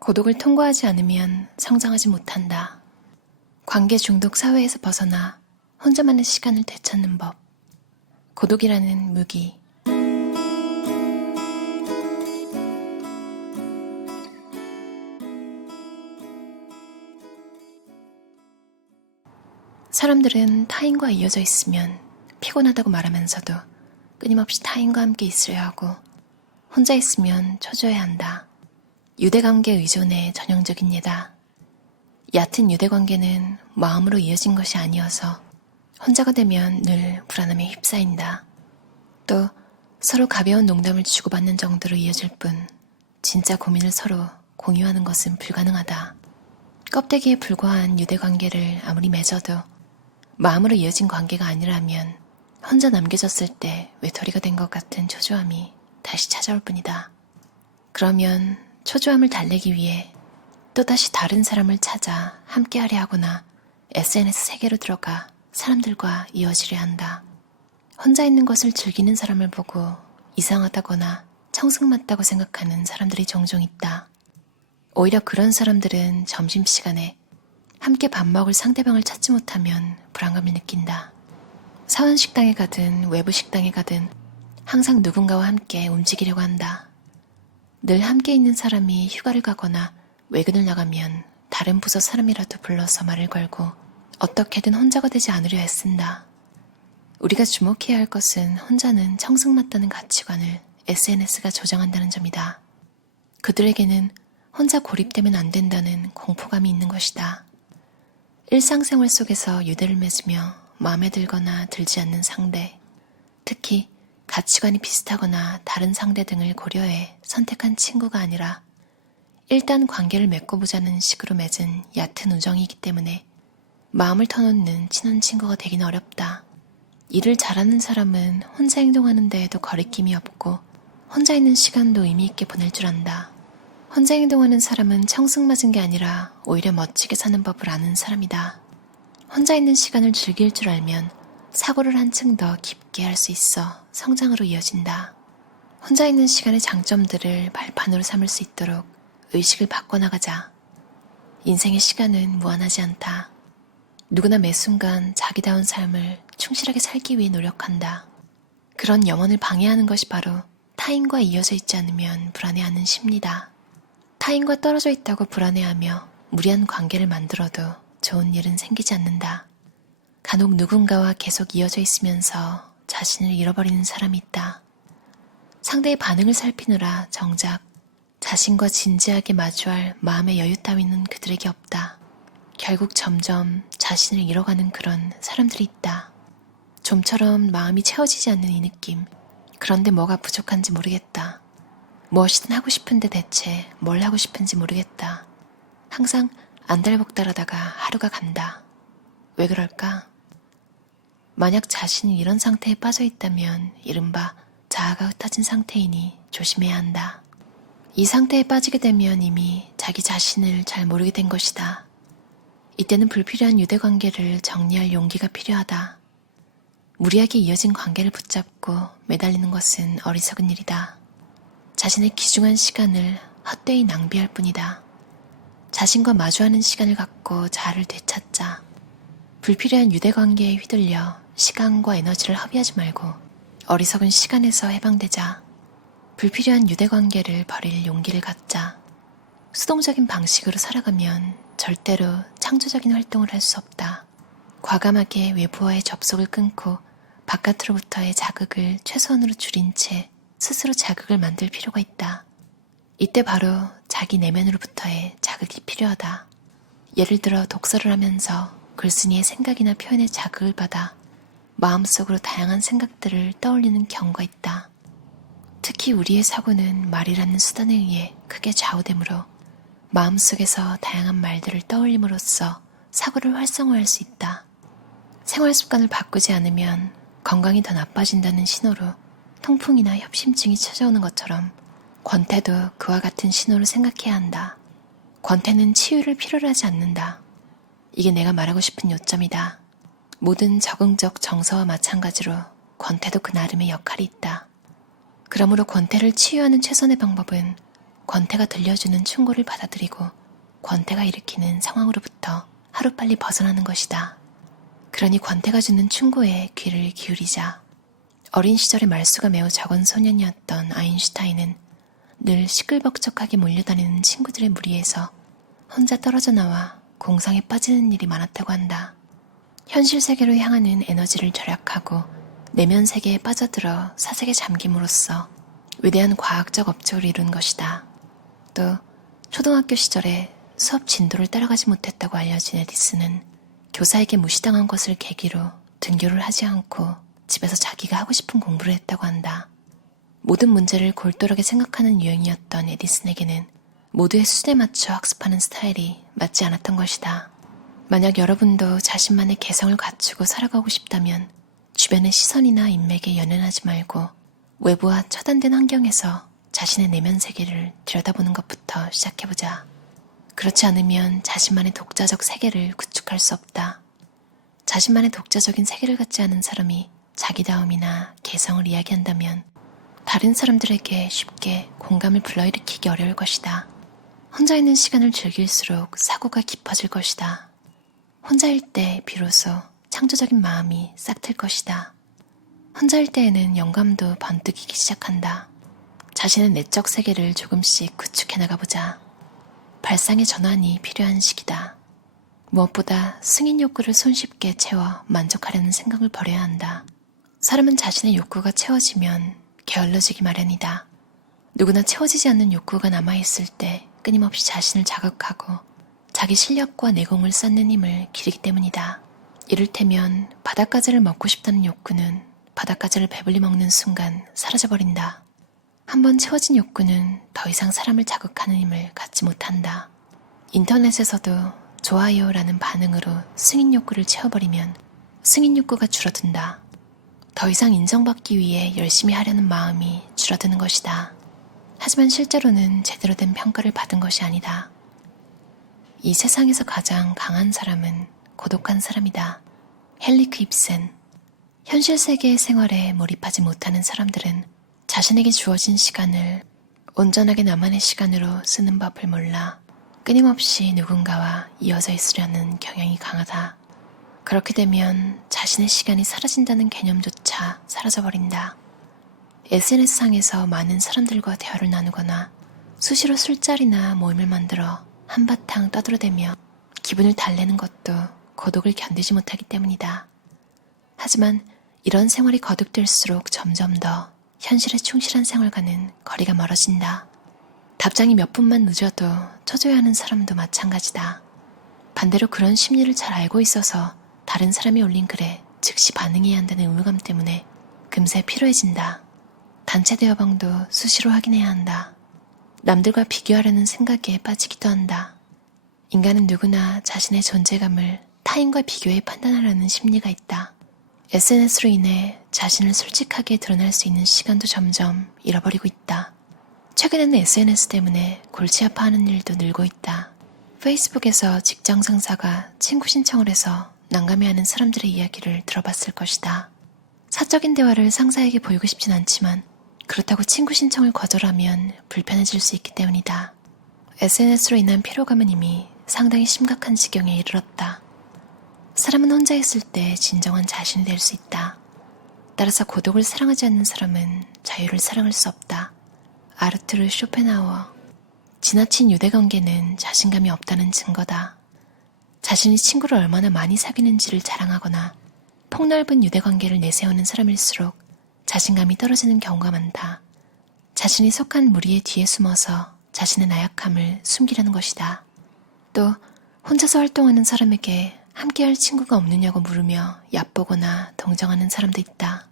고독을 통과하지 않으면 성장하지 못한다. 관계 중독 사회에서 벗어나 혼자만의 시간을 되찾는 법. 고독이라는 무기. 사람들은 타인과 이어져 있으면 피곤하다고 말하면서도 끊임없이 타인과 함께 있어야 하고 혼자 있으면 초조해야 한다. 유대관계 의존의 전형적인 예다. 얕은 유대관계는 마음으로 이어진 것이 아니어서 혼자가 되면 늘 불안함에 휩싸인다. 또 서로 가벼운 농담을 주고받는 정도로 이어질 뿐 진짜 고민을 서로 공유하는 것은 불가능하다. 껍데기에 불과한 유대관계를 아무리 맺어도 마음으로 이어진 관계가 아니라면 혼자 남겨졌을 때 외톨이가 된 것 같은 초조함이 다시 찾아올 뿐이다. 그러면 초조함을 달래기 위해 또다시 다른 사람을 찾아 함께하려 하거나 SNS 세계로 들어가 사람들과 이어지려 한다. 혼자 있는 것을 즐기는 사람을 보고 이상하다거나 청승맞다고 생각하는 사람들이 종종 있다. 오히려 그런 사람들은 점심시간에 함께 밥 먹을 상대방을 찾지 못하면 불안감을 느낀다. 사원 식당에 가든 외부 식당에 가든 항상 누군가와 함께 움직이려고 한다. 늘 함께 있는 사람이 휴가를 가거나 외근을 나가면 다른 부서 사람이라도 불러서 말을 걸고 어떻게든 혼자가 되지 않으려 애쓴다. 우리가 주목해야 할 것은 혼자는 청승맞다는 가치관을 SNS가 조장한다는 점이다. 그들에게는 혼자 고립되면 안 된다는 공포감이 있는 것이다. 일상생활 속에서 유대를 맺으며 마음에 들거나 들지 않는 상대, 특히 가치관이 비슷하거나 다른 상대 등을 고려해 선택한 친구가 아니라 일단 관계를 맺고 보자는 식으로 맺은 얕은 우정이기 때문에 마음을 터놓는 친한 친구가 되긴 어렵다. 일을 잘하는 사람은 혼자 행동하는 데에도 거리낌이 없고 혼자 있는 시간도 의미 있게 보낼 줄 안다. 혼자 행동하는 사람은 청승맞은 게 아니라 오히려 멋지게 사는 법을 아는 사람이다. 혼자 있는 시간을 즐길 줄 알면 사고를 한층 더 깊게 할 수 있어 성장으로 이어진다. 혼자 있는 시간의 장점들을 발판으로 삼을 수 있도록 의식을 바꿔나가자. 인생의 시간은 무한하지 않다. 누구나 매 순간 자기다운 삶을 충실하게 살기 위해 노력한다. 그런 염원을 방해하는 것이 바로 타인과 이어져 있지 않으면 불안해하는 심리다. 타인과 떨어져 있다고 불안해하며 무리한 관계를 만들어도 좋은 일은 생기지 않는다. 간혹 누군가와 계속 이어져 있으면서 자신을 잃어버리는 사람이 있다. 상대의 반응을 살피느라 정작 자신과 진지하게 마주할 마음의 여유 따위는 그들에게 없다. 결국 점점 자신을 잃어가는 그런 사람들이 있다. 좀처럼 마음이 채워지지 않는 이 느낌. 그런데 뭐가 부족한지 모르겠다. 무엇이든 하고 싶은데 대체 뭘 하고 싶은지 모르겠다. 항상 안달복달하다가 하루가 간다. 왜 그럴까? 만약 자신이 이런 상태에 빠져 있다면 이른바 자아가 흩어진 상태이니 조심해야 한다. 이 상태에 빠지게 되면 이미 자기 자신을 잘 모르게 된 것이다. 이때는 불필요한 유대관계를 정리할 용기가 필요하다. 무리하게 이어진 관계를 붙잡고 매달리는 것은 어리석은 일이다. 자신의 귀중한 시간을 헛되이 낭비할 뿐이다. 자신과 마주하는 시간을 갖고 자아를 되찾자. 불필요한 유대관계에 휘둘려 시간과 에너지를 허비하지 말고 어리석은 시간에서 해방되자. 불필요한 유대관계를 버릴 용기를 갖자. 수동적인 방식으로 살아가면 절대로 창조적인 활동을 할 수 없다. 과감하게 외부와의 접속을 끊고 바깥으로부터의 자극을 최소한으로 줄인 채 스스로 자극을 만들 필요가 있다. 이때 바로 자기 내면으로부터의 자극이 필요하다. 예를 들어 독서를 하면서 글쓴이의 생각이나 표현에 자극을 받아 마음속으로 다양한 생각들을 떠올리는 경우가 있다. 특히 우리의 사고는 말이라는 수단에 의해 크게 좌우되므로 마음속에서 다양한 말들을 떠올림으로써 사고를 활성화할 수 있다. 생활 습관을 바꾸지 않으면 건강이 더 나빠진다는 신호로 통풍이나 협심증이 찾아오는 것처럼 권태도 그와 같은 신호를 생각해야 한다. 권태는 치유를 필요로 하지 않는다. 이게 내가 말하고 싶은 요점이다. 모든 적응적 정서와 마찬가지로 권태도 그 나름의 역할이 있다. 그러므로 권태를 치유하는 최선의 방법은 권태가 들려주는 충고를 받아들이고 권태가 일으키는 상황으로부터 하루빨리 벗어나는 것이다. 그러니 권태가 주는 충고에 귀를 기울이자. 어린 시절에 말수가 매우 적은 소년이었던 아인슈타인은 늘 시끌벅적하게 몰려다니는 친구들의 무리에서 혼자 떨어져 나와 공상에 빠지는 일이 많았다고 한다. 현실 세계로 향하는 에너지를 절약하고 내면 세계에 빠져들어 사색에 잠김으로써 위대한 과학적 업적을 이룬 것이다. 또 초등학교 시절에 수업 진도를 따라가지 못했다고 알려진 에디슨은 교사에게 무시당한 것을 계기로 등교를 하지 않고 집에서 자기가 하고 싶은 공부를 했다고 한다. 모든 문제를 골똘하게 생각하는 유형이었던 에디슨에게는 모두의 수준에 맞춰 학습하는 스타일이 맞지 않았던 것이다. 만약 여러분도 자신만의 개성을 갖추고 살아가고 싶다면 주변의 시선이나 인맥에 연연하지 말고 외부와 차단된 환경에서 자신의 내면 세계를 들여다보는 것부터 시작해보자. 그렇지 않으면 자신만의 독자적 세계를 구축할 수 없다. 자신만의 독자적인 세계를 갖지 않은 사람이 자기다움이나 개성을 이야기한다면 다른 사람들에게 쉽게 공감을 불러일으키기 어려울 것이다. 혼자 있는 시간을 즐길수록 사고가 깊어질 것이다. 혼자일 때 비로소 창조적인 마음이 싹틀 것이다. 혼자일 때에는 영감도 번뜩이기 시작한다. 자신의 내적 세계를 조금씩 구축해 나가보자. 발상의 전환이 필요한 시기다. 무엇보다 승인 욕구를 손쉽게 채워 만족하려는 생각을 버려야 한다. 사람은 자신의 욕구가 채워지면 게을러지기 마련이다. 누구나 채워지지 않는 욕구가 남아있을 때 끊임없이 자신을 자극하고 자기 실력과 내공을 쌓는 힘을 기르기 때문이다. 이를테면 바닷가재를 먹고 싶다는 욕구는 바닷가재를 배불리 먹는 순간 사라져버린다. 한번 채워진 욕구는 더 이상 사람을 자극하는 힘을 갖지 못한다. 인터넷에서도 좋아요라는 반응으로 승인 욕구를 채워버리면 승인 욕구가 줄어든다. 더 이상 인정받기 위해 열심히 하려는 마음이 줄어드는 것이다. 하지만 실제로는 제대로 된 평가를 받은 것이 아니다. 이 세상에서 가장 강한 사람은 고독한 사람이다. 헨리크 입센. 현실 세계의 생활에 몰입하지 못하는 사람들은 자신에게 주어진 시간을 온전하게 나만의 시간으로 쓰는 법을 몰라 끊임없이 누군가와 이어져 있으려는 경향이 강하다. 그렇게 되면 자신의 시간이 사라진다는 개념조차 사라져버린다. SNS상에서 많은 사람들과 대화를 나누거나 수시로 술자리나 모임을 만들어 한바탕 떠들어대며 기분을 달래는 것도 고독을 견디지 못하기 때문이다. 하지만 이런 생활이 거듭될수록 점점 더 현실에 충실한 생활과는 거리가 멀어진다. 답장이 몇 분만 늦어도 초조해하는 사람도 마찬가지다. 반대로 그런 심리를 잘 알고 있어서 다른 사람이 올린 글에 즉시 반응해야 한다는 의무감 때문에 금세 피로해진다. 단체 대화방도 수시로 확인해야 한다. 남들과 비교하려는 생각에 빠지기도 한다. 인간은 누구나 자신의 존재감을 타인과 비교해 판단하려는 심리가 있다. SNS로 인해 자신을 솔직하게 드러낼 수 있는 시간도 점점 잃어버리고 있다. 최근에는 SNS 때문에 골치 아파하는 일도 늘고 있다. 페이스북에서 직장 상사가 친구 신청을 해서 난감해하는 사람들의 이야기를 들어봤을 것이다. 사적인 대화를 상사에게 보이고 싶진 않지만 그렇다고 친구 신청을 거절하면 불편해질 수 있기 때문이다. SNS로 인한 피로감은 이미 상당히 심각한 지경에 이르렀다. 사람은 혼자 있을 때 진정한 자신이 될 수 있다. 따라서 고독을 사랑하지 않는 사람은 자유를 사랑할 수 없다. 아르투르 쇼펜하우어. 지나친 유대관계는 자신감이 없다는 증거다. 자신이 친구를 얼마나 많이 사귀는지를 자랑하거나 폭넓은 유대관계를 내세우는 사람일수록 자신감이 떨어지는 경우가 많다. 자신이 속한 무리의 뒤에 숨어서 자신의 나약함을 숨기려는 것이다. 또 혼자서 활동하는 사람에게 함께할 친구가 없느냐고 물으며 얕보거나 동정하는 사람도 있다.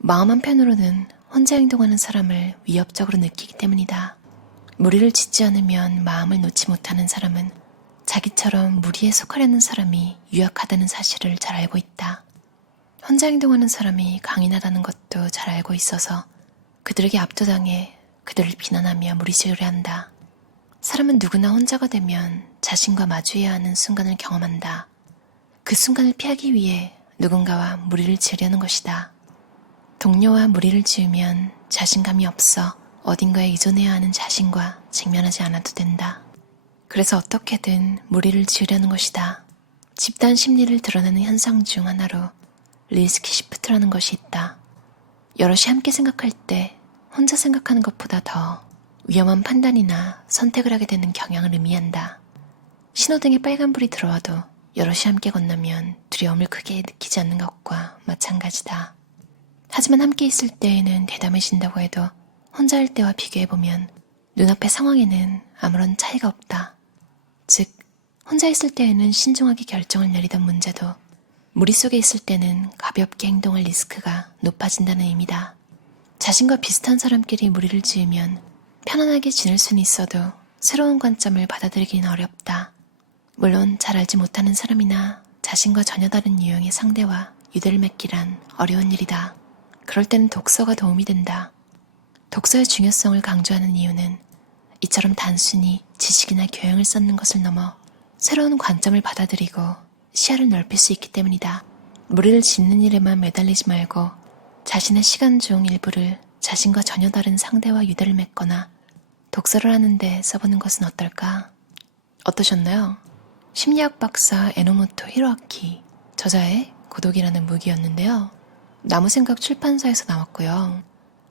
마음 한편으로는 혼자 행동하는 사람을 위협적으로 느끼기 때문이다. 무리를 짓지 않으면 마음을 놓지 못하는 사람은 자기처럼 무리에 속하려는 사람이 유약하다는 사실을 잘 알고 있다. 혼자 행동하는 사람이 강인하다는 것도 잘 알고 있어서 그들에게 압도당해 그들을 비난하며 무리지으려 한다. 사람은 누구나 혼자가 되면 자신과 마주해야 하는 순간을 경험한다. 그 순간을 피하기 위해 누군가와 무리를 지으려는 것이다. 동료와 무리를 지으면 자신감이 없어 어딘가에 의존해야 하는 자신과 직면하지 않아도 된다. 그래서 어떻게든 무리를 지으려는 것이다. 집단 심리를 드러내는 현상 중 하나로 리스크 시프트라는 것이 있다. 여럿이 함께 생각할 때 혼자 생각하는 것보다 더 위험한 판단이나 선택을 하게 되는 경향을 의미한다. 신호등에 빨간불이 들어와도 여럿이 함께 건너면 두려움을 크게 느끼지 않는 것과 마찬가지다. 하지만 함께 있을 때에는 대담해진다고 해도 혼자 할 때와 비교해보면 눈앞의 상황에는 아무런 차이가 없다. 즉, 혼자 있을 때에는 신중하게 결정을 내리던 문제도 무리 속에 있을 때는 가볍게 행동할 리스크가 높아진다는 의미다. 자신과 비슷한 사람끼리 무리를 지으면 편안하게 지낼 수는 있어도 새로운 관점을 받아들이기는 어렵다. 물론 잘 알지 못하는 사람이나 자신과 전혀 다른 유형의 상대와 유대를 맺기란 어려운 일이다. 그럴 때는 독서가 도움이 된다. 독서의 중요성을 강조하는 이유는 이처럼 단순히 지식이나 교양을 쌓는 것을 넘어 새로운 관점을 받아들이고 시야를 넓힐 수 있기 때문이다. 무리를 짓는 일에만 매달리지 말고 자신의 시간 중 일부를 자신과 전혀 다른 상대와 유대를 맺거나 독서를 하는데 써보는 것은 어떨까? 어떠셨나요? 심리학 박사 에노모토 히로아키 저자의 고독이라는 무기였는데요. 나무생각 출판사에서 나왔고요.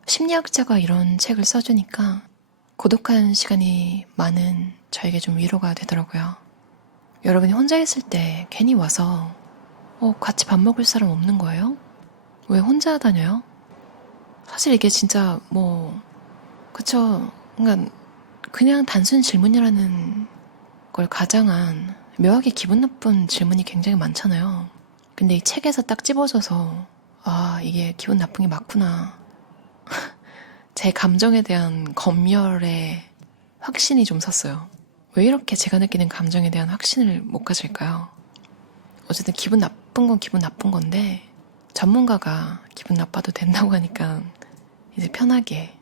심리학자가 이런 책을 써주니까 고독한 시간이 많은 저에게 좀 위로가 되더라고요. 여러분이 혼자 있을 때 괜히 와서 같이 밥 먹을 사람 없는 거예요? 왜 혼자 다녀요? 사실 이게 진짜 그쵸. 그러니까 그냥 단순 질문이라는 걸 가장한 묘하게 기분 나쁜 질문이 굉장히 많잖아요. 근데 이 책에서 딱 집어져서 이게 기분 나쁜 게 맞구나. 제 감정에 대한 검열에 확신이 좀 섰어요. 왜 이렇게 제가 느끼는 감정에 대한 확신을 못 가질까요? 어쨌든 기분 나쁜 건 기분 나쁜 건데 전문가가 기분 나빠도 된다고 하니까 이제 편하게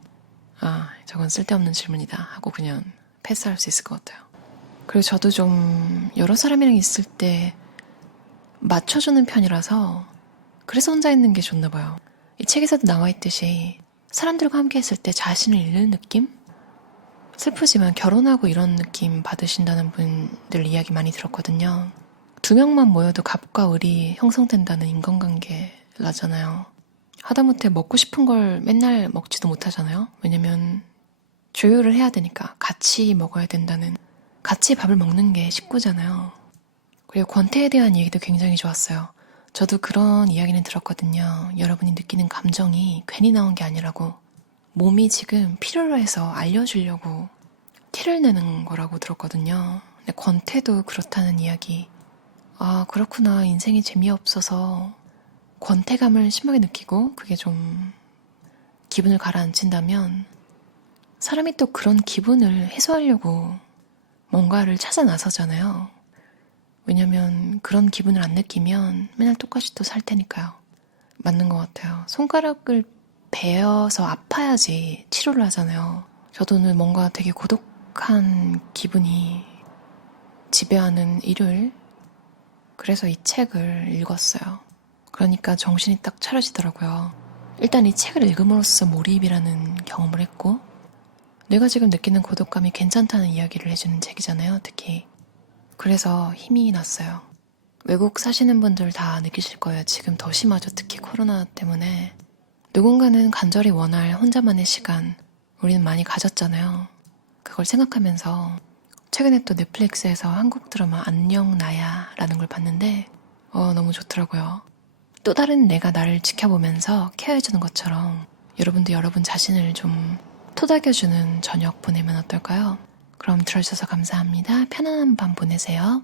저건 쓸데없는 질문이다 하고 그냥 패스할 수 있을 것 같아요. 그리고 저도 좀 여러 사람이랑 있을 때 맞춰주는 편이라서 그래서 혼자 있는 게 좋나 봐요. 이 책에서도 나와 있듯이 사람들과 함께 있을 때 자신을 잃는 느낌? 슬프지만 결혼하고 이런 느낌 받으신다는 분들 이야기 많이 들었거든요. 2명만 모여도 갑과 을이 형성된다는 인간관계라잖아요. 하다못해 먹고 싶은 걸 맨날 먹지도 못하잖아요. 왜냐면 조율을 해야 되니까 같이 먹어야 된다는, 같이 밥을 먹는 게 식구잖아요. 그리고 권태에 대한 얘기도 굉장히 좋았어요. 저도 그런 이야기는 들었거든요. 여러분이 느끼는 감정이 괜히 나온 게 아니라고, 몸이 지금 필요로 해서 알려주려고 티를 내는 거라고 들었거든요. 근데 권태도 그렇다는 이야기. 그렇구나. 인생이 재미없어서 권태감을 심하게 느끼고 그게 좀 기분을 가라앉힌다면 사람이 또 그런 기분을 해소하려고 뭔가를 찾아 나서잖아요. 왜냐면 그런 기분을 안 느끼면 맨날 똑같이 또 살 테니까요. 맞는 것 같아요. 손가락을 베어서 아파야지 치료를 하잖아요. 저도 오늘 뭔가 되게 고독한 기분이 지배하는 일요일, 그래서 이 책을 읽었어요. 그러니까 정신이 딱 차려지더라고요. 일단 이 책을 읽음으로써 몰입이라는 경험을 했고, 내가 지금 느끼는 고독감이 괜찮다는 이야기를 해주는 책이잖아요, 특히. 그래서 힘이 났어요. 외국 사시는 분들 다 느끼실 거예요. 지금 더 심하죠. 특히 코로나 때문에. 누군가는 간절히 원할 혼자만의 시간, 우리는 많이 가졌잖아요. 그걸 생각하면서 최근에 또 넷플릭스에서 한국 드라마 안녕 나야 라는 걸 봤는데 너무 좋더라고요. 또 다른 내가 나를 지켜보면서 케어해주는 것처럼 여러분도 여러분 자신을 좀 토닥여주는 저녁 보내면 어떨까요? 그럼 들어주셔서 감사합니다. 편안한 밤 보내세요.